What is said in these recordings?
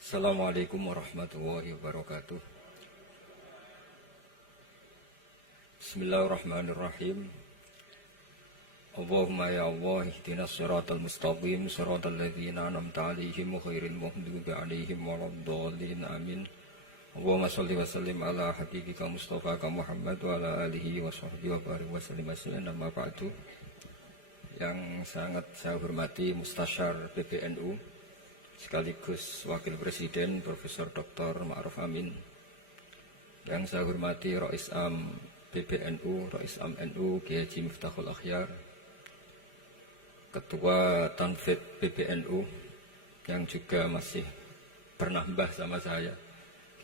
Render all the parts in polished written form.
Assalamualaikum warahmatullahi wabarakatuh. Bismillahirrahmanirrahim. Allahumma ya Allah ihdinas siratal mustaqim siratal ladzina an'amta 'alaihim ghairil maghdubi 'alaihim waladdallin amin. Allahumma shalli wa sallim ala habibika Mustafa Muhammad wa ala alihi wa sahbihi wa barik wa sallim amma ba'du. Yang sangat saya hormati Mustasyar PBNU sekaligus Wakil Presiden Profesor Dr. Ma'ruf Amin, yang saya hormati Rais Am PBNU, Rais Am NU Kiai Haji Miftahul Akhyar, Ketua Tanfid PBNU yang juga masih pernah mbah sama saya,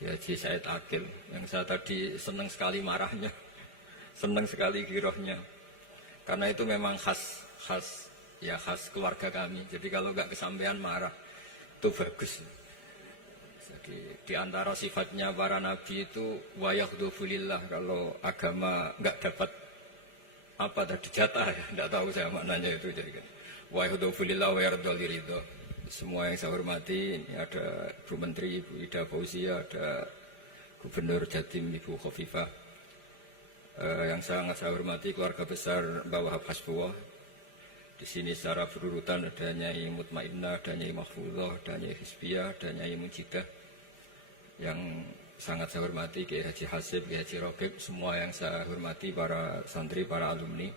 Kiai Haji Said Akil, yang saya tadi senang sekali marahnya, senang sekali girohnya, karena itu memang khas keluarga kami. Jadi kalau nggak kesampaian marah itu bagus. Jadi di antara sifatnya para nabi itu wa yakhdufulillah, kalau agama nggak dapat apa tadi jatah ya, nggak tahu saya maknanya itu. Jadi kan wa yakhdufulillah wa yardoliridho. Semua yang saya hormati, ini ada Bu Menteri Ibu Ida Fauzia, ada Gubernur Jatim Ibu Khofifah, yang sangat saya hormati keluarga besar Mbak Wahab Hasbullah. Di sini secara berurutan ada Nyai Mutmainnah, ada Nyai Mahfudhah, ada Nyai Hizbiyah, ada Nyai Mujidah. Yang sangat saya hormati Kiai Haji Hasib, Kiai Haji Rogib, semua yang saya hormati, para santri, para alumni.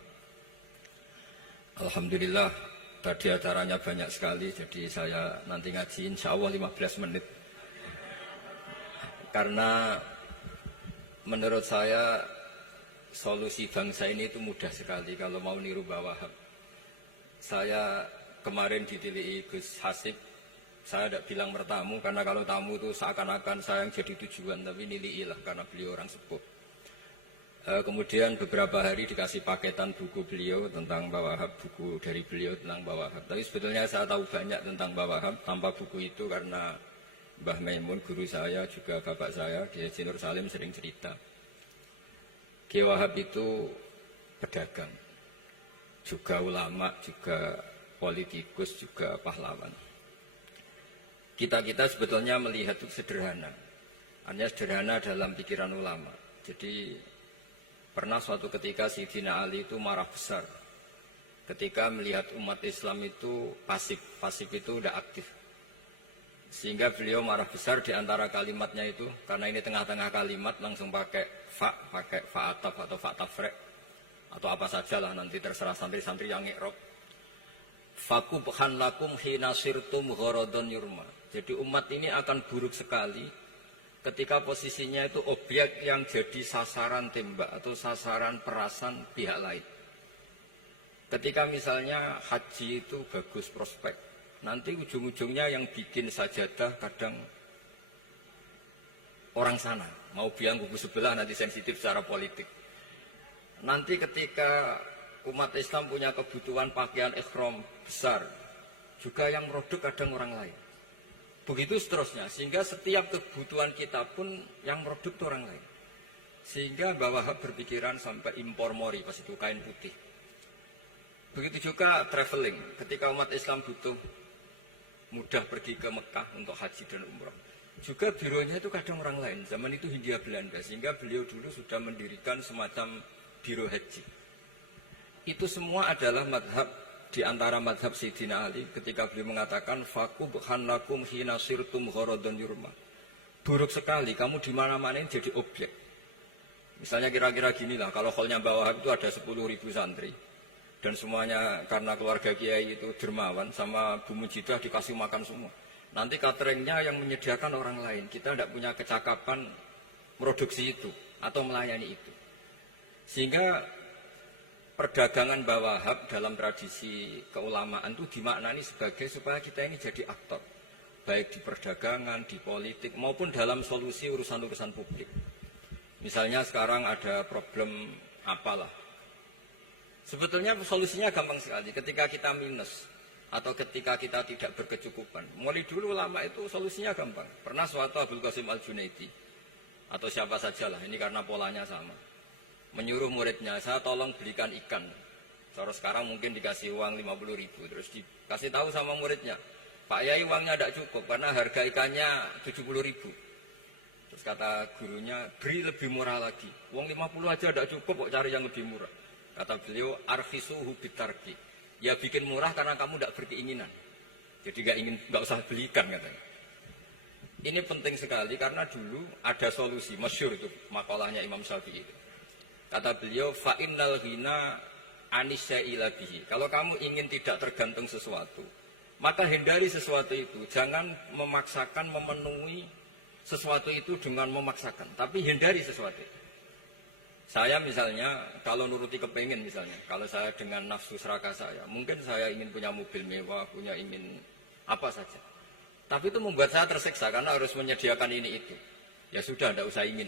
Alhamdulillah tadi acaranya banyak sekali, jadi saya nanti ngaji insya Allah 15 menit. Karena menurut saya solusi bangsa ini itu mudah sekali kalau mau niru Mbah Wahab. Saya kemarin ditilihi Gus Hasib, saya tidak bilang bertamu, karena kalau tamu itu seakan-akan saya yang jadi tujuan, tapi niliilah karena beliau orang sepuh. Kemudian beberapa hari dikasih paketan buku beliau tentang Mbah Wahab, buku dari beliau tentang Mbah Wahab. Tapi sebetulnya saya tahu banyak tentang Mbah Wahab tanpa buku itu, karena Mbah Maimun, guru saya, juga bapak saya, Kiai Haji Nur Salim sering cerita. Kiai Wahab itu pedagang, juga ulama, juga politikus, juga pahlawan. Kita sebetulnya melihat itu sederhana, hanya sederhana dalam pikiran ulama. Jadi pernah suatu ketika Sayyidina Ali itu marah besar ketika melihat umat Islam itu pasif itu tidak aktif, sehingga beliau marah besar di antara kalimatnya itu, karena ini tengah-tengah kalimat langsung pakai fa'ataf atau fa'tafrek atau apa sajalah, nanti terserah santri-santri yang ikrab. Fakubhan lakum hina sirtum gharadun yurma. Jadi umat ini akan buruk sekali ketika posisinya itu objek yang jadi sasaran tembak atau sasaran perasan pihak lain. Ketika misalnya haji itu bagus prospek, nanti ujung-ujungnya yang bikin sajadah kadang orang sana, mau bilang kubu sebelah, nanti sensitif secara politik. Nanti ketika umat Islam punya kebutuhan pakaian ihram besar, juga yang produk kadang orang lain. Begitu seterusnya, sehingga setiap kebutuhan kita pun yang produk itu orang lain. Sehingga Mbah Wahab berpikiran sampai impor mori, pas itu kain putih. Begitu juga traveling, ketika umat Islam butuh mudah pergi ke Mekah untuk haji dan umrah, juga bironya itu kadang orang lain. Zaman itu Hindia Belanda, sehingga beliau dulu sudah mendirikan semacam biro haji. Itu semua adalah madhab, di antara madhab Sayyidina Ali ketika beliau mengatakan fakubhan lakum hina sirtum gharadun yurma. Buruk sekali kamu di mana-mana ini jadi objek. Misalnya kira-kira ginilah, kalau hallnya Mbah Wahab itu ada 10.000 santri, dan semuanya karena keluarga kiai itu dermawan, sama Bu Mujidah dikasih makan semua. Nanti cateringnya yang menyediakan orang lain, kita tidak punya kecakapan produksi itu atau melayani itu. Sehingga perdagangan Mbah Wahab dalam tradisi keulamaan itu dimaknani sebagai supaya kita ini jadi aktor, baik di perdagangan, di politik, maupun dalam solusi urusan-urusan publik. Misalnya sekarang ada problem apalah, sebetulnya solusinya gampang sekali. Ketika kita minus atau ketika kita tidak berkecukupan, mulai dulu ulama itu solusinya gampang. Pernah suatu Abdul Qasim Al-Junaidi atau siapa sajalah, ini karena polanya sama, menyuruh muridnya, saya tolong belikan ikan. Kalau sekarang mungkin dikasih uang 50.000, terus dikasih tahu sama muridnya, Pak Yai uangnya tidak cukup karena harga ikannya 70.000. Terus kata gurunya, beri lebih murah lagi. Uang 50 aja tidak cukup, kok cari yang lebih murah. Kata beliau, arkhisuhu bitarki. Ya bikin murah karena kamu tidak berkeinginan. Jadi nggak usah belikan katanya. Ini penting sekali karena dulu ada solusi, masyhur itu makalahnya Imam Syafi'i. Kata beliau, fa innal ghina anisyai'ila bihi. Kalau kamu ingin tidak tergantung sesuatu, maka hindari sesuatu itu. Jangan memaksakan memenuhi sesuatu itu dengan memaksakan, tapi hindari sesuatu itu. Saya misalnya, kalau nuruti kepingin misalnya, kalau saya dengan nafsu serakah saya, mungkin saya ingin punya mobil mewah, ingin apa saja. Tapi itu membuat saya tersiksa karena harus menyediakan ini itu. Ya sudah, tidak usah ingin.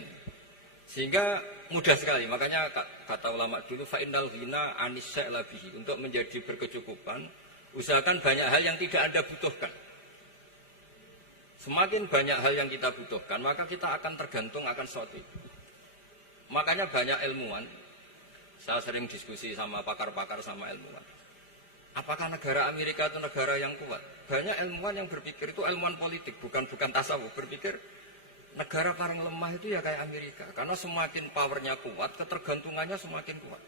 Sehingga mudah sekali. Makanya kata ulama dulu, fa'innal ghina anisyai'ila bihi. Untuk menjadi berkecukupan, usahakan banyak hal yang tidak Anda butuhkan. Semakin banyak hal yang kita butuhkan, maka kita akan tergantung akan sesuatu itu. Makanya banyak ilmuwan, saya sering diskusi sama pakar-pakar sama ilmuwan. Apakah negara Amerika itu negara yang kuat? Banyak ilmuwan yang berpikir itu ilmuwan politik, bukan tasawuf. Berpikir negara paling lemah itu ya kayak Amerika. Karena semakin powernya kuat, ketergantungannya semakin kuat.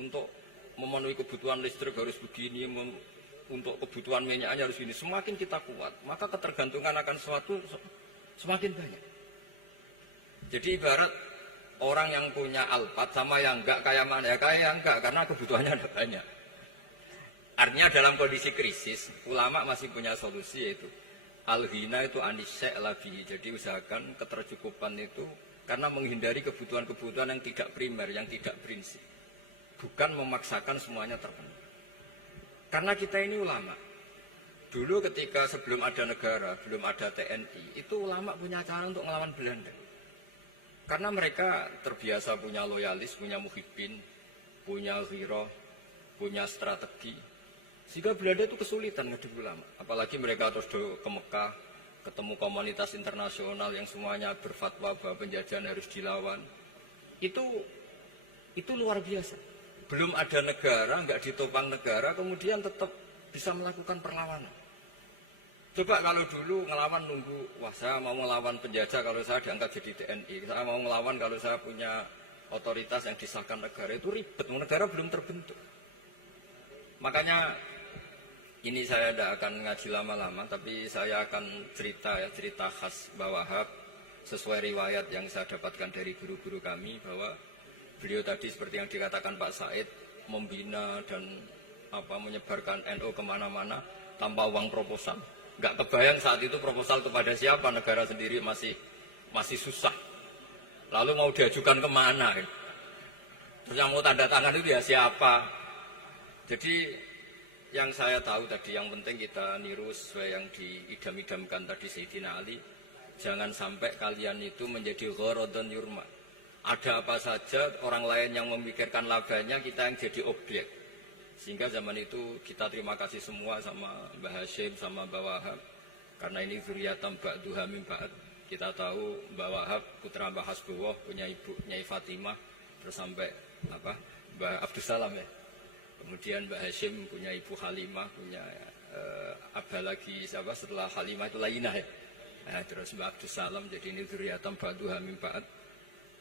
Untuk memenuhi kebutuhan listrik harus begini, untuk kebutuhan minyaknya harus begini. Semakin kita kuat, maka ketergantungan akan sesuatu semakin banyak. Jadi ibarat orang yang punya Alphard sama yang enggak kayak mana ya? Kayak yang enggak, karena kebutuhannya ada banyak. Artinya dalam kondisi krisis, ulama masih punya solusi, yaitu al-ghina itu anisyai'ila bihi. Jadi usahakan ketercukupan itu karena menghindari kebutuhan-kebutuhan yang tidak primer, yang tidak prinsip. Bukan memaksakan semuanya terpenuhi. Karena kita ini ulama. Dulu ketika sebelum ada negara, belum ada TNI, itu ulama punya cara untuk melawan Belanda. Karena mereka terbiasa punya loyalis, punya muhibbin, punya ghirah, punya strategi. Sehingga Belanda itu kesulitan ngadep ulama. Apalagi mereka terus ke Mekah, ketemu komunitas internasional yang semuanya berfatwa bahwa penjajahan harus dilawan. Itu luar biasa. Belum ada negara, nggak ditopang negara, kemudian tetap bisa melakukan perlawanan. Coba kalau dulu ngelawan nunggu, wah saya mau ngelawan penjajah kalau saya diangkat jadi TNI, saya mau ngelawan kalau saya punya otoritas yang disahkan negara, itu ribet, negara belum terbentuk. Makanya ini saya tidak akan ngaji lama-lama, tapi saya akan cerita khas Mbah Wahab sesuai riwayat yang saya dapatkan dari guru-guru kami, bahwa beliau tadi seperti yang dikatakan Pak Said, membina dan menyebarkan NU kemana-mana tanpa uang proposal. Nggak kebayang saat itu proposal kepada siapa, negara sendiri masih susah. Lalu mau diajukan kemana? Terus yang mau tanda tangan itu ya siapa? Jadi yang saya tahu tadi, yang penting kita niru sesuai yang diidam-idamkan tadi Sayyidina Ali. Jangan sampai kalian itu menjadi gharadun yurma. Ada apa saja orang lain yang memikirkan labanya, kita yang jadi objek. Sehingga zaman itu kita terima kasih semua sama Mbah Hashim, sama Mbah Wahab. Karena ini zuriyatam ba'duha min ba'd. Kita tahu Mbah Wahab putra Mbah Hasbullah, punya ibu Nyai Fatimah, terus sampai Mbah Abdus Salam ya. Kemudian Mbah Hashim punya ibu Halimah, punya abah lagi siapa setelah Halimah itu Lainah ya. Terus Mbah Abdus Salam, jadi ini zuriyatam ba'duha min ba'd.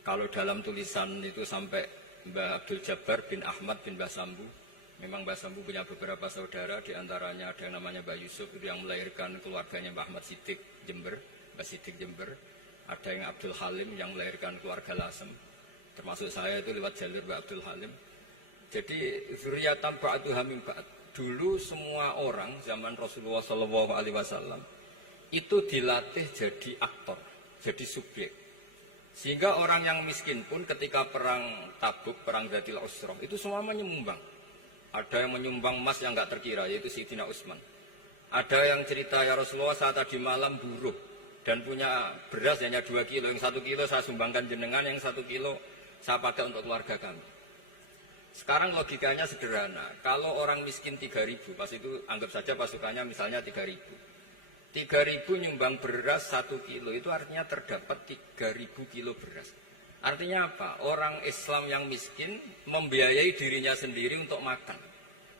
Kalau dalam tulisan itu sampai Mbah Abdul Jabbar bin Ahmad bin Mbah Sambu. Memang Mbah Sambu punya beberapa saudara, diantaranya ada yang namanya Mbah Yusuf, itu yang melahirkan keluarganya Mbah Ahmad Siddiq Jember, Mbah Siddiq Jember. Ada yang Abdul Halim yang melahirkan keluarga Lasem. Termasuk saya itu lewat jalur Mbah Abdul Halim. Jadi zuriyatan ba'duha min ba'd. Dulu semua orang zaman Rasulullah SAW itu dilatih jadi aktor, jadi subjek. Sehingga orang yang miskin pun ketika perang Tabuk, perang Dzatil Usrah, itu semua menyumbang. Ada yang menyumbang emas yang nggak terkira, yaitu Sayyidina Utsman. Ada yang cerita, ya Rasulullah saya tadi malam buruh dan punya beras hanya 2 kilo, yang 1 kilo saya sumbangkan jenengan, yang 1 kilo saya pakai untuk keluarga kami. Sekarang logikanya sederhana, kalau orang miskin 3.000, pas itu anggap saja pasukannya misalnya 3.000. 3.000 nyumbang beras 1 kilo, itu artinya terdapat 3.000 kilo beras. Artinya apa? Orang Islam yang miskin membiayai dirinya sendiri untuk makan.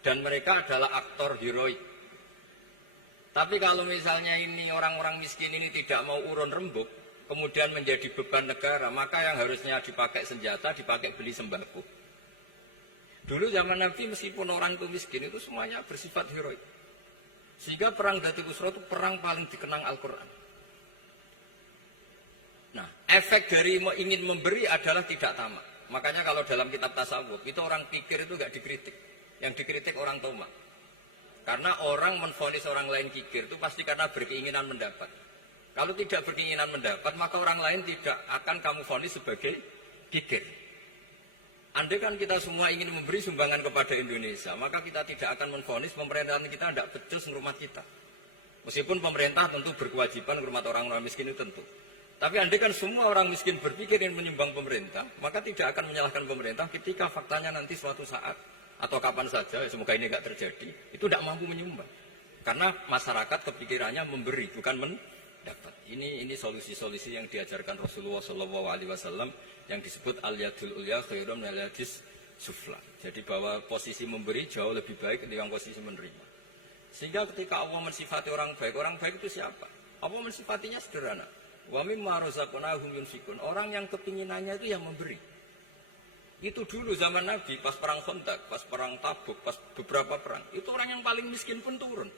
Dan mereka adalah aktor heroik. Tapi kalau misalnya ini orang-orang miskin ini tidak mau urun rembuk, kemudian menjadi beban negara, maka yang harusnya dipakai senjata, dipakai beli sembako. Dulu zaman Nabi meskipun orang itu miskin, itu semuanya bersifat heroik. Sehingga perang Dzatul Usra itu perang paling dikenang Al-Quran. Nah, efek dari ingin memberi adalah tidak tamak. Makanya kalau dalam kitab tasawuf, itu orang pikir itu gak dikritik. Yang dikritik orang tomak. Karena orang menvonis orang lain kikir itu pasti karena berkeinginan mendapat. Kalau tidak berkeinginan mendapat, maka orang lain tidak akan kamu vonis sebagai kikir. Andai kan kita semua ingin memberi sumbangan kepada Indonesia, maka kita tidak akan menvonis pemerintahan kita tidak becus ngurmat kita. Meskipun pemerintah tentu berkewajiban ngurmat orang-orang miskin itu tentu. Tapi andai kan semua orang miskin berpikir ingin menyumbang pemerintah, maka tidak akan menyalahkan pemerintah ketika faktanya nanti suatu saat atau kapan saja, semoga ini tidak terjadi, itu tidak mampu menyumbang. Karena masyarakat kepikirannya memberi, bukan mendapat. Ini solusi-solusi yang diajarkan Rasulullah SAW yang disebut al-yadul ulya khairum al-yadis sufla. Jadi bahwa posisi memberi jauh lebih baik ketimbang posisi menerima. Sehingga ketika Allah mensifati orang baik itu siapa? Allah mensifatinya sederhana. Wa mimma razaqnahum yunfikun. Orang yang kepinginannya itu yang memberi. Itu dulu zaman Nabi, pas perang Khandaq, pas perang Tabuk, pas beberapa perang, itu orang yang paling miskin pun turun.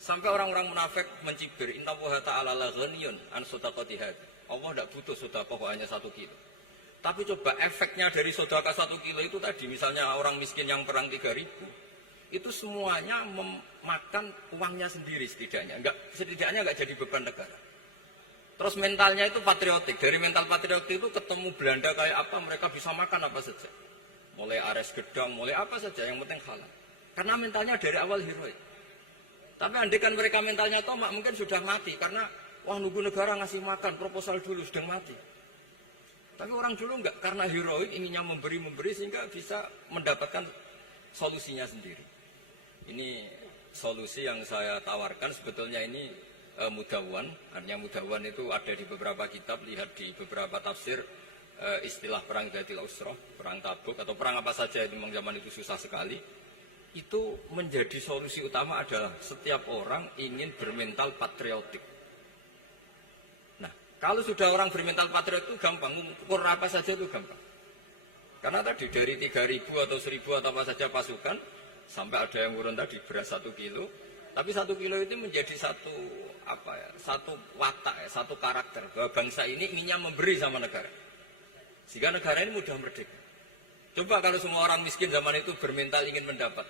Sampai orang-orang munafik mencibir, inna Allaha ta'ala la ghaniyun an shadaqati hadza. Allah tidak butuh sedekah hanya 1 kilo. Tapi coba efeknya dari sedekah 1 kilo itu tadi, misalnya orang miskin yang perang 3.000, itu semuanya memakan uangnya sendiri setidaknya nggak jadi beban negara. Terus mentalnya itu patriotik. Dari mental patriotik itu ketemu Belanda kayak apa, mereka bisa makan apa saja. Mulai ares gedang, mulai apa saja, yang penting halal. Karena mentalnya dari awal heroik. Tapi andai kan mereka mentalnya tomak, mungkin sudah mati. Karena, wah nunggu negara ngasih makan, proposal dulu, sudah mati. Tapi orang dulu enggak, karena heroik, inginnya memberi sehingga bisa mendapatkan solusinya sendiri. Ini solusi yang saya tawarkan, sebetulnya ini mudawwan, artinya mudawwan itu ada di beberapa kitab, lihat di beberapa tafsir istilah perang Dzatul Usra, perang Tabuk atau perang apa saja itu memang zaman itu susah sekali. Itu menjadi solusi utama adalah setiap orang ingin bermental patriotik. Nah, kalau sudah orang bermental patriotik itu gampang, ukur apa saja itu gampang. Karena tadi dari 3.000 atau 1.000 atau apa saja pasukan, sampai ada yang urun tadi beras 1 kilo, tapi 1 kilo itu menjadi satu watak, satu karakter bahwa bangsa ini inginnya memberi sama negara, sehingga negara ini mudah merdeka. Coba kalau semua orang miskin zaman itu bermental ingin mendapat,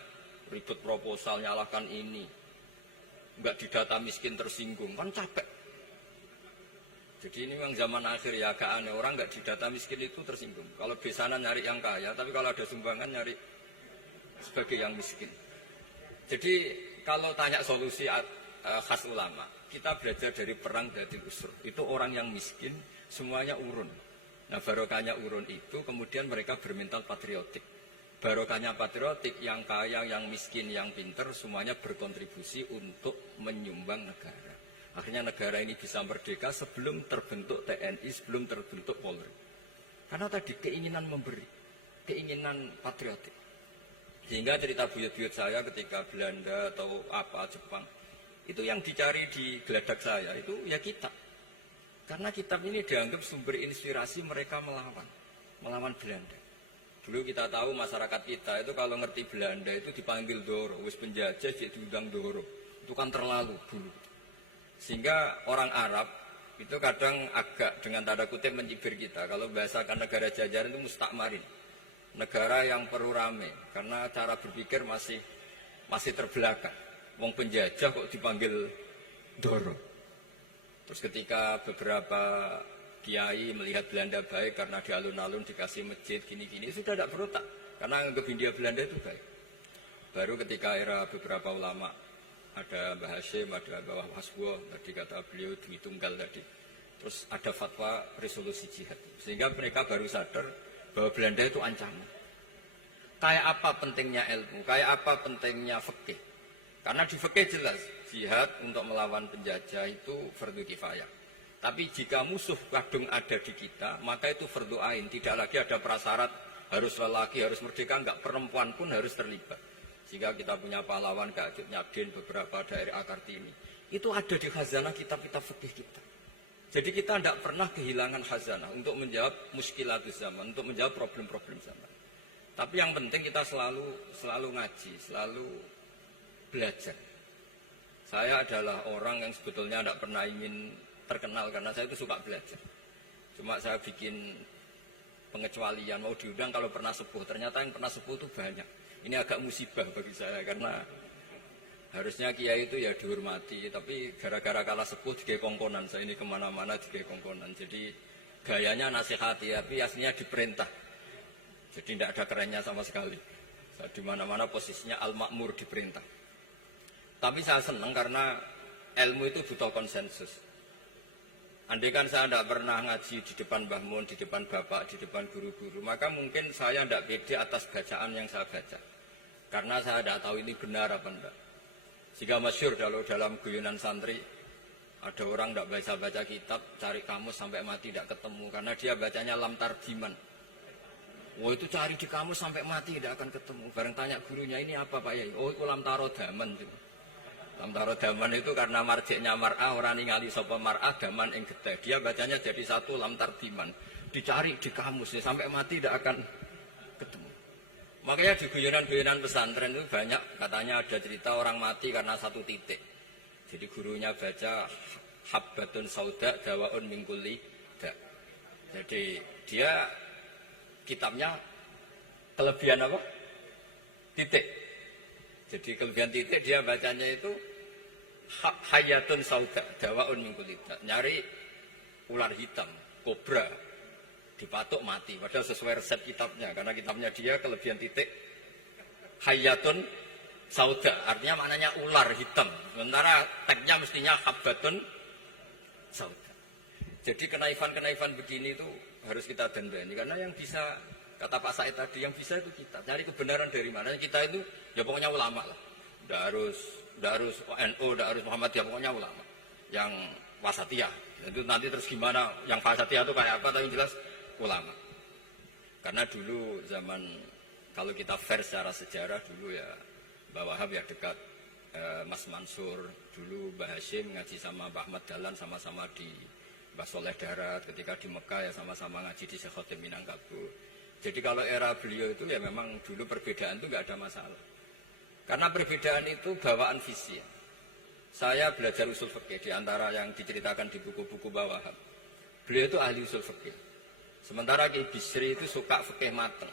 ribut proposal, nyalahkan ini, nggak didata miskin tersinggung, kan capek. Jadi ini memang zaman akhir ya, agak aneh, orang nggak didata miskin itu tersinggung. Kalau besanan nyari yang kaya, tapi kalau ada sumbangan nyari sebagai yang miskin. Jadi kalau tanya solusi khas ulama, kita belajar dari perang Dzatul Usra. Itu orang yang miskin, semuanya urun. Nah barokahnya urun itu kemudian mereka bermental patriotik. Barokahnya patriotik, yang kaya, yang miskin, yang pinter, semuanya berkontribusi untuk menyumbang negara. Akhirnya negara ini bisa merdeka sebelum terbentuk TNI, sebelum terbentuk Polri. Karena tadi keinginan memberi, keinginan patriotik. Sehingga cerita buyut-buyut saya ketika Belanda atau apa Jepang, itu yang dicari di geladak saya itu ya kitab. Karena kitab ini dianggap sumber inspirasi mereka melawan Belanda. Dulu kita tahu masyarakat kita itu kalau ngerti Belanda itu dipanggil Doro, wis penjajah jadi diundang Doro. Itu kan terlalu dulu. Sehingga orang Arab itu kadang agak dengan tanda kutip mencibir kita. Kalau bahasakan negara jajahan itu mustakmarin. Negara yang perlu rame, karena cara berpikir masih terbelakang. Wong penjajah kok dipanggil Doro. Terus ketika beberapa kiai melihat Belanda baik karena di alun-alun dikasih masjid gini-gini, sudah tidak berotak. Karena anggap Hindia Belanda itu baik. Baru ketika era beberapa ulama, ada Mbah Hashim, ada Mbah Hasbuh, tadi kata beliau Dwi Tunggal tadi. Terus ada fatwa resolusi jihad. Sehingga mereka baru sadar bahwa Belanda itu ancaman. Kayak apa pentingnya ilmu, kayak apa pentingnya fikih. Karena di fikih jelas, jihad untuk melawan penjajah itu fardu kifayah. Tapi jika musuh kadung ada di kita, maka itu fardu ain. Tidak lagi ada prasyarat harus lelaki, harus merdeka, enggak, perempuan pun harus terlibat. Sehingga kita punya pahlawan kayak Cut Nyadin, beberapa daerah Kartini. Itu ada di khazanah kitab-kitab fikih kita. Jadi kita tidak pernah kehilangan khazanah untuk menjawab muskilatus zaman, untuk menjawab problem-problem zaman. Tapi yang penting kita selalu ngaji, selalu belajar. Saya adalah orang yang sebetulnya tidak pernah ingin terkenal karena saya itu suka belajar. Cuma saya bikin pengecualian, mau diundang kalau pernah sepuh. Ternyata yang pernah sepuh itu banyak. Ini agak musibah bagi saya karena harusnya kiai itu ya dihormati, tapi gara-gara kalah sepuh digawe kongkonan. Saya ini kemana-mana digawe kongkonan. Jadi gayanya nasihati, tapi aslinya diperintah. Jadi tidak ada kerennya sama sekali. Saya di mana-mana posisinya al-ma'mur, diperintah. Tapi saya senang karena ilmu itu butuh konsensus. Andai kan saya tidak pernah ngaji di depan Mbah Mun, di depan bapak, di depan guru-guru, maka mungkin saya tidak pede atas bacaan yang saya baca. Karena saya tidak tahu ini benar apa enggak. Jika masyhur kalau dalam guyonan santri, ada orang tidak baca-baca kitab, cari kamus sampai mati tidak ketemu. Karena dia bacanya lam tarjiman. Wah itu cari di kamus sampai mati tidak akan ketemu. Bareng tanya gurunya, ini apa Pak Yai? Oh itu lam tarodaman. Lam tarodaman itu karena marjiknya mar'ah, orang ningali sapa mar'ah, daman ing getih. Dia bacanya jadi satu lam tarjiman. Dicari di kamus, ya, sampai mati tidak akan ketemu. Makanya di guyonan-guyonan pesantren itu banyak katanya ada cerita orang mati karena satu titik. Jadi gurunya baca habbatun sauda dawaun min kulli da. Jadi dia kitabnya kelebihan apa? Titik. Jadi kelebihan titik dia bacanya itu hayatun sauda dawaun min kulli da. Nyari ular hitam, kobra. Dipatuk mati, padahal sesuai resep kitabnya, karena kitabnya dia kelebihan titik hayatun sauda, artinya maknanya ular hitam, sementara tagnya mestinya habbatun sauda. Jadi kenaifan-kenaifan begini itu harus kita dandani, karena yang bisa, kata Pak Said tadi, yang bisa itu kita cari kebenaran dari mana. Kita itu ya pokoknya ulama lah, tidak harus NU, tidak harus Muhammadiyah, pokoknya ulama yang wasatiyah. Itu nanti terus gimana yang wasatiyah itu kayak apa, tapi jelas ulama. Karena dulu zaman, kalau kita fair secara sejarah dulu ya Mbah Wahab ya dekat Mas Mansur, dulu Mbah Hashim ngaji sama Mbah Ahmad Dahlan sama-sama di Mbah Soleh Darat, ketika di Mekah ya sama-sama ngaji di Syekh Khotim Minangkabau. Jadi kalau era beliau itu ya memang dulu perbedaan itu nggak ada masalah. Karena perbedaan itu bawaan visi. Saya belajar usul fikih di antara yang diceritakan di buku-buku Mbah Wahab. Beliau itu ahli usul fikih. Sementara Ki Bisri itu suka fikih mateng.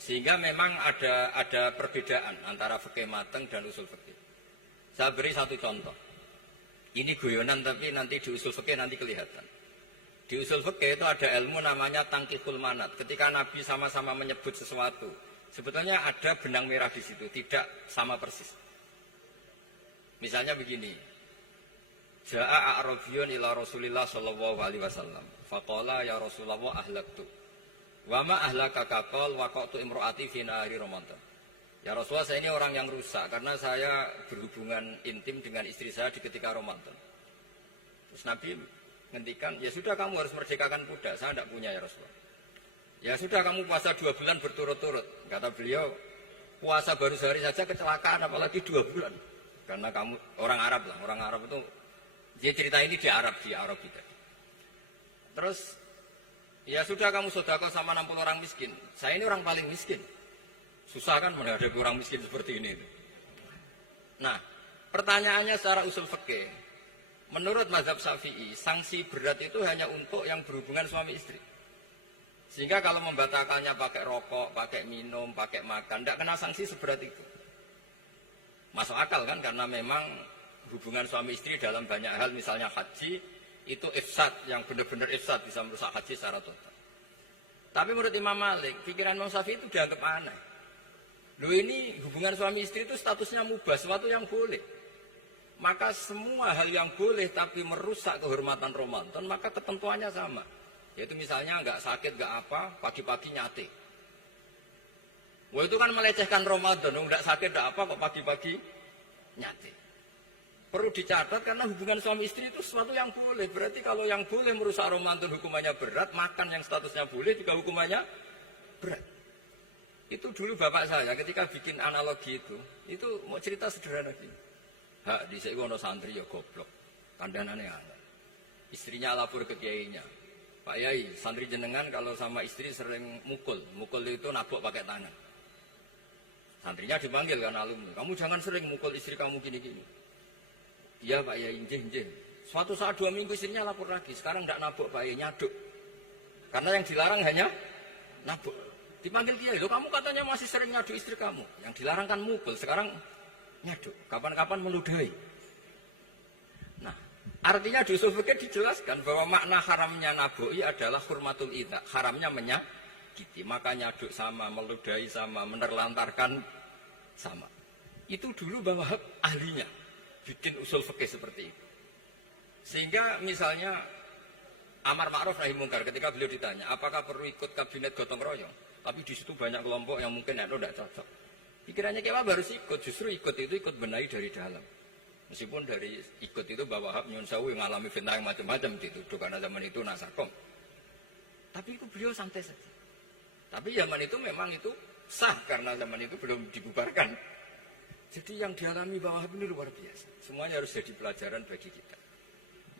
Sehingga memang ada perbedaan antara fikih mateng dan usul fikih. Saya beri satu contoh. Ini guyonan tapi nanti di usul fikih nanti kelihatan. Di usul fikih itu ada ilmu namanya tangkihul manat. Ketika Nabi sama-sama menyebut sesuatu, sebetulnya ada benang merah di situ, tidak sama persis. Misalnya begini. Ja'a a'rabiyun ila Rasulillah sallallahu alaihi wasallam. Faqala ya Rasulullah ahlaktu. Wa ma ahlaka kaqal waqatu imraati fi nahari Ramadan. Ya Rasulullah, saya ini orang yang rusak karena saya berhubungan intim dengan istri saya di ketika Ramadan. Terus Nabi ngendikan, ya sudah kamu harus merdekakan budak, saya tidak punya ya Rasulullah. Ya sudah kamu puasa 2 bulan berturut-turut. Kata beliau, puasa baru sehari saja kecelakaan apalagi 2 bulan. Karena kamu orang Arab lah, orang Arab itu dia cerita ini di Arab kita. Terus, ya sudah kamu sedekah sama 60 orang miskin. Saya ini orang paling miskin. Susah kan menghadapi orang miskin seperti ini. Nah, pertanyaannya secara usul fikih. Menurut mazhab Syafi'i, sanksi berat itu hanya untuk yang berhubungan suami istri. Sehingga kalau membatalkannya pakai rokok, pakai minum, pakai makan, tidak kena sanksi seberat itu. Masuk akal kan, karena memang hubungan suami istri dalam banyak hal, misalnya haji, itu ifsad, yang benar-benar ifsad, bisa merusak haji secara total. Tapi menurut Imam Malik, pikiran Imam Syafi'i itu dianggap aneh. Loh ini hubungan suami istri itu statusnya mubah, sesuatu yang boleh. Maka semua hal yang boleh tapi merusak kehormatan Ramadan, maka ketentuannya sama. Yaitu misalnya nggak sakit, nggak apa, pagi-pagi nyate. Wah itu kan melecehkan Ramadan, nggak sakit, nggak apa, kok pagi-pagi nyate. Perlu dicatat karena hubungan suami istri itu sesuatu yang boleh. Berarti kalau yang boleh merusak Ramadan hukumannya berat, makan yang statusnya boleh juga hukumannya berat. Itu dulu bapak saya ketika bikin analogi itu mau cerita sederhana gini. Hak dhisik ono santri ya goblok. Kandhanane aneh. Istrinya lapor ke kiainya. Pak Yai, santri jenengan kalau sama istri sering mukul. Mukul itu nabok pakai tangan. Santrinya dipanggil kan alumni. Kamu jangan sering mukul istri kamu gini-gini. Iya Pak Yai, njih. Suatu saat 2 minggu istrinya lapor lagi. Sekarang tidak nabok Pak Yai, nyaduk. Karena yang dilarang hanya nabok. Dipanggil kiai, loh kamu katanya masih sering nyaduk istri kamu. Yang dilarang kan mukul, sekarang nyaduk. Kapan-kapan meludahi. Nah, artinya di usul fikih dijelaskan bahwa makna haramnya naboi adalah hurmatul idza. Haramnya menyakiti. Maka nyaduk sama, meludahi sama, menerlantarkan sama. Itu dulu bahwa ahlinya bikin usul fikih seperti itu. Sehingga misalnya Amar Ma'ruf Nahi Mungkar ketika beliau ditanya, apakah perlu ikut kabinet gotong royong? Tapi di situ banyak kelompok yang mungkin itu tidak cocok. Pikirannya kita harus ikut, justru ikut itu ikut benahi dari dalam. Meskipun dari ikut itu bahwa Wahab Nyun Sewu yang mengalami fitnah yang macam-macam dituduh karena zaman itu nasakom. Tapi itu beliau santai saja. Tapi zaman itu memang itu sah karena zaman itu belum dibubarkan. Jadi yang dialami Wahab ini luar biasa. Semuanya harus jadi pelajaran bagi kita.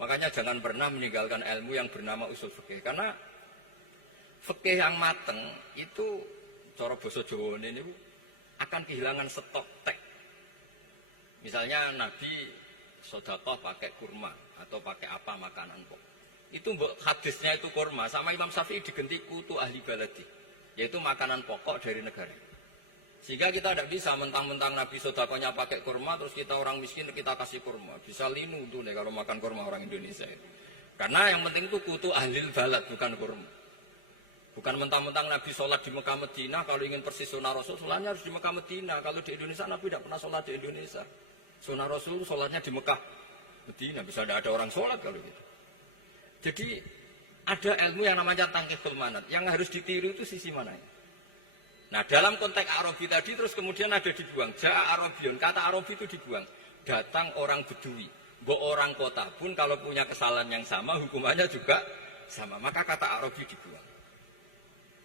Makanya jangan pernah meninggalkan ilmu yang bernama usul fikih. Karena fikih yang mateng itu cara basa Jawa ini akan kehilangan stok teks. Misalnya Nabi sedekah pakai kurma atau pakai apa makanan pokok. Itu hadisnya itu kurma sama Imam Syafi'i digenti kutu ahli baladi, yaitu makanan pokok dari negara. Sehingga kita tidak bisa mentang-mentang Nabi sedekahnya pakai kurma terus kita orang miskin kita kasih kurma. Bisa linu tuh nih kalau makan kurma orang Indonesia itu. Karena yang penting itu kutu ahli balad bukan kurma. Bukan mentang-mentang Nabi sholat di Mekah Medina, kalau ingin persis sunnah Rasul, sholatnya harus di Mekah Medina. Kalau di Indonesia, Nabi tidak pernah sholat di Indonesia. Sunnah Rasul sholatnya di Mekah Medina, bisa tidak ada orang sholat kalau gitu. Jadi ada ilmu yang namanya tangkihul manat, yang harus ditiru itu sisi mananya. Nah dalam konteks Arabi tadi terus kemudian ada dibuang. Ja'a Arabion, kata Arabi itu dibuang. Datang orang Bedui, orang kota pun kalau punya kesalahan yang sama, hukumannya juga sama. Maka kata Arabi dibuang.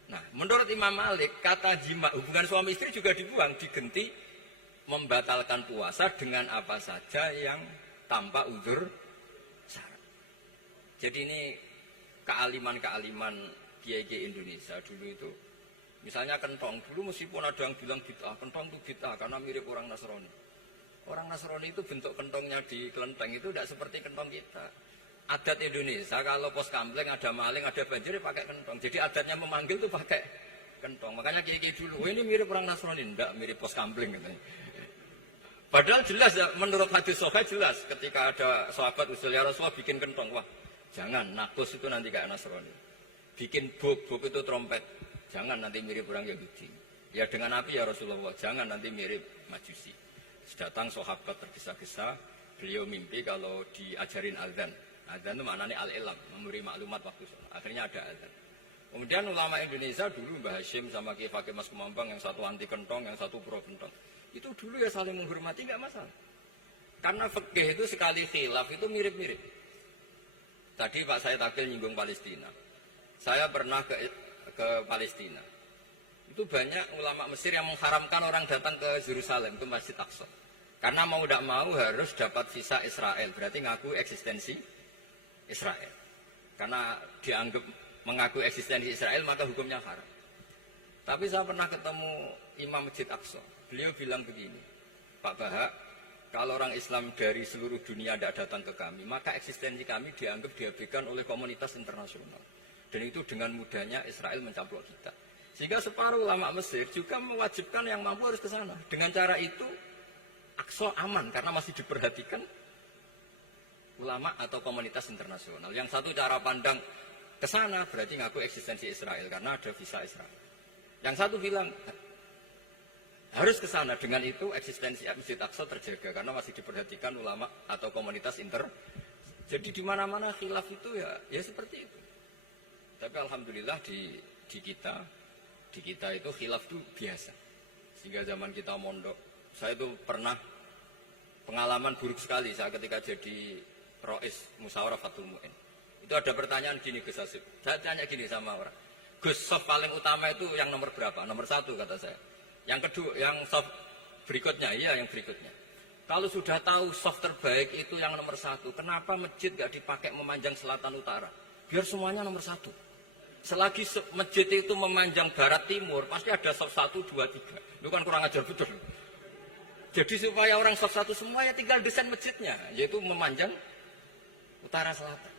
Nah, menurut Imam Malik, kata jima, hubungan suami istri juga dibuang, digenti membatalkan puasa dengan apa saja yang tanpa uzur syarat. Jadi ini kealiman-kealiman kiai-kiai Indonesia dulu itu. Misalnya kentong, dulu meskipun ada yang bilang bid'ah, kentong itu bid'ah karena mirip orang Nasrani. Orang Nasrani itu bentuk kentongnya di kelenteng itu tidak seperti kentong kita. Adat Indonesia kalau pos kampleng ada maling, ada banjir pakai kentong. Jadi adatnya memanggil itu pakai kentong. Makanya kiai-kiai dulu, ini mirip orang Nasrani, enggak mirip pos kampleng katanya. Padahal jelas ya, menurut hadis sahih jelas ketika ada sahabat usul ya Rasulullah bikin kentong, wah jangan nakus itu nanti kayak Nasrani. Bikin bok itu trompet, jangan nanti mirip orang Yahudi. Ya dengan api ya Rasulullah, jangan nanti mirip Majusi. Datang sahabat tergesa-gesa, beliau mimpi kalau diajarin azan. Azan itu maknanya al-ilam, memberi maklumat waktu sholat. Akhirnya ada azan. Kemudian ulama Indonesia dulu Mbah Hashim sama Kiai Fakih Mas Kemambang, yang satu anti kentong, yang satu pro kentong. Itu dulu ya saling menghormati, nggak masalah. Karena fikih itu sekali khilaf itu mirip-mirip. Tadi Pak Said Akil nyinggung Palestina. Saya pernah ke Palestina. Itu banyak ulama Mesir yang mengharamkan orang datang ke Yerusalem, ke Masjid Aqsa. Karena mau tidak mau harus dapat visa Israel, berarti ngaku eksistensi Israel. Karena dianggap mengaku eksistensi Israel maka hukumnya haram. Tapi saya pernah ketemu Imam Masjid Aqsa. Beliau bilang begini, Pak Bahak, kalau orang Islam dari seluruh dunia tidak datang ke kami, maka eksistensi kami dianggap diabaikan oleh komunitas internasional. Dan itu dengan mudahnya Israel mencaplok kita. Sehingga separuh ulama Mesir juga mewajibkan yang mampu harus ke sana. Dengan cara itu Aqsa aman karena masih diperhatikan ulama atau komunitas internasional. Yang satu cara pandang ke sana berarti ngaku eksistensi Israel karena ada visa Israel. Yang satu bilang harus ke sana, dengan itu eksistensi Masjid Aqsa terjaga karena masih diperhatikan ulama atau komunitas Jadi di mana-mana khilaf itu ya seperti itu. Tapi alhamdulillah di kita itu khilaf itu biasa. Sehingga zaman kita mondok, saya itu pernah pengalaman buruk sekali saya ketika jadi Rois Musyawarah Fatul Mu'in. Itu ada pertanyaan gini Gus Hasib. Saya tanya gini sama orang. Gus, soft paling utama itu yang nomor berapa? Nomor 1 kata saya. Yang kedua, yang soft berikutnya, iya yang berikutnya. Kalau sudah tahu soft terbaik itu yang nomor 1, kenapa masjid gak dipakai memanjang selatan utara? Biar semuanya nomor 1. Selagi masjid itu memanjang barat timur, pasti ada soft 1, 2, 3. Itu kan kurang ajar betul. Jadi supaya orang soft 1 semua ya tinggal desain masjidnya, yaitu memanjang utara selatan.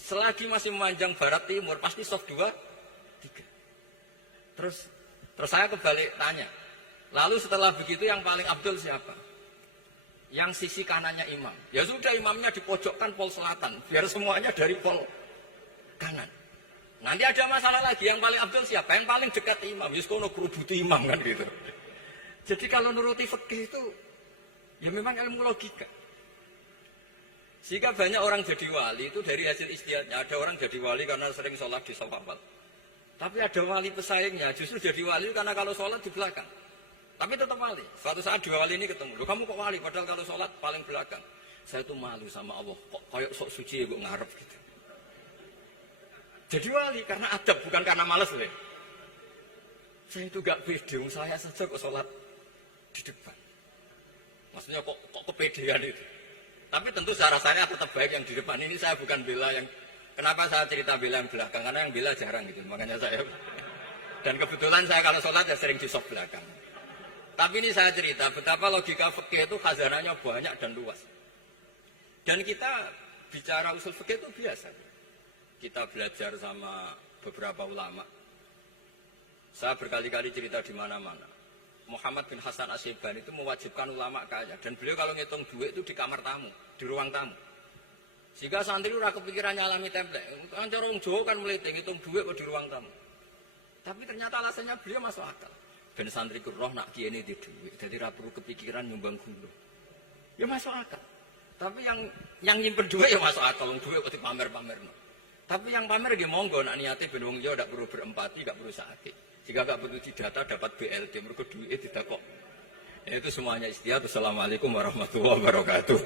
Selagi masih memanjang barat timur, pasti soft 2, 3. Terus saya kebalik tanya. Lalu setelah begitu yang paling abdul siapa? Yang sisi kanannya imam. Ya sudah imamnya dipojokkan pol selatan. Biar semuanya dari pol kanan. Nanti ada masalah lagi. Yang paling abdul siapa? Yang paling dekat imam. Yuskono kerubuti imam kan gitu. Jadi kalau nuruti fikih itu ya memang ilmu logika. Sehingga banyak orang jadi wali itu dari hasil ijtihadnya. Ada orang jadi wali karena sering sholat di shaf awal. Tapi ada wali pesaingnya justru jadi wali karena kalau sholat di belakang. Tapi tetap wali. Suatu saat dua wali ini ketemu. Loh, kamu kok wali? Padahal kalau sholat paling belakang. Saya tuh malu sama Allah. Kok kayak sok suci ya gue ngarep gitu. Jadi wali karena adab bukan karena malas loh. Saya itu gak pede. Saya saja kok sholat di depan. Maksudnya kok kepedean itu. Tapi tentu secara saya tetap baik yang di depan. Ini saya bukan bela yang. Kenapa saya cerita bela yang belakang? Karena yang bela jarang gitu. Makanya saya. Dan kebetulan saya kalau sholat ya sering di sop belakang. Tapi ini saya cerita betapa logika fikih itu khazanahnya banyak dan luas. Dan kita bicara usul fikih itu biasa. Kita belajar sama beberapa ulama. Saya berkali-kali cerita di mana-mana. Muhammad bin Hasan Asyibani itu mewajibkan ulama kaya. Dan beliau kalau ngitung duit itu di kamar tamu, di ruang tamu. Sehingga santri ora kepikiran nyalami template. Kan cara wong Jawa kan meliting ngitung duit kok di ruang tamu. Tapi ternyata alasannya beliau masuk akal. Ben santri ku roh nak kiye di duit. Jadi ra perlu kepikiran nyumbang gulu. Ya masuk akal. Tapi yang nyimpen duit ya masuk akal, wong duit kok dipamer-pamerno. Tapi yang pamer nggih monggo nak niate ben wong liya ndak perlu berempati, ndak perlu sakit. Jika nggak perlu didata dapat BLT mergo duit tidak kok. Ya, itu semuanya istihad. Assalamualaikum warahmatullahi wabarakatuh.